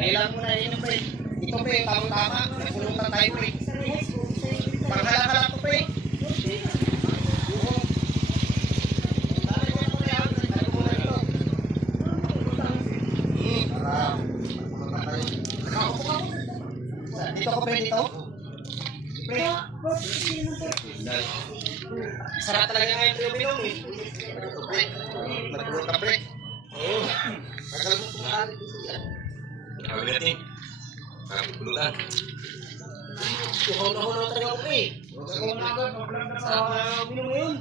Ay lang muna yun pre. Ito pre, tama-tama. Nagpulutan tayo pre. Panghala-hala ko pre. Dito ko pre, dito. Pre. Sarap talaga ngayon pre, uminom eh. Ito pre. Nagpulutan pre. Oo. Ang lihat nih, kami pulutan. Tuhon-tuhon na talaga pre. Sa minum yun.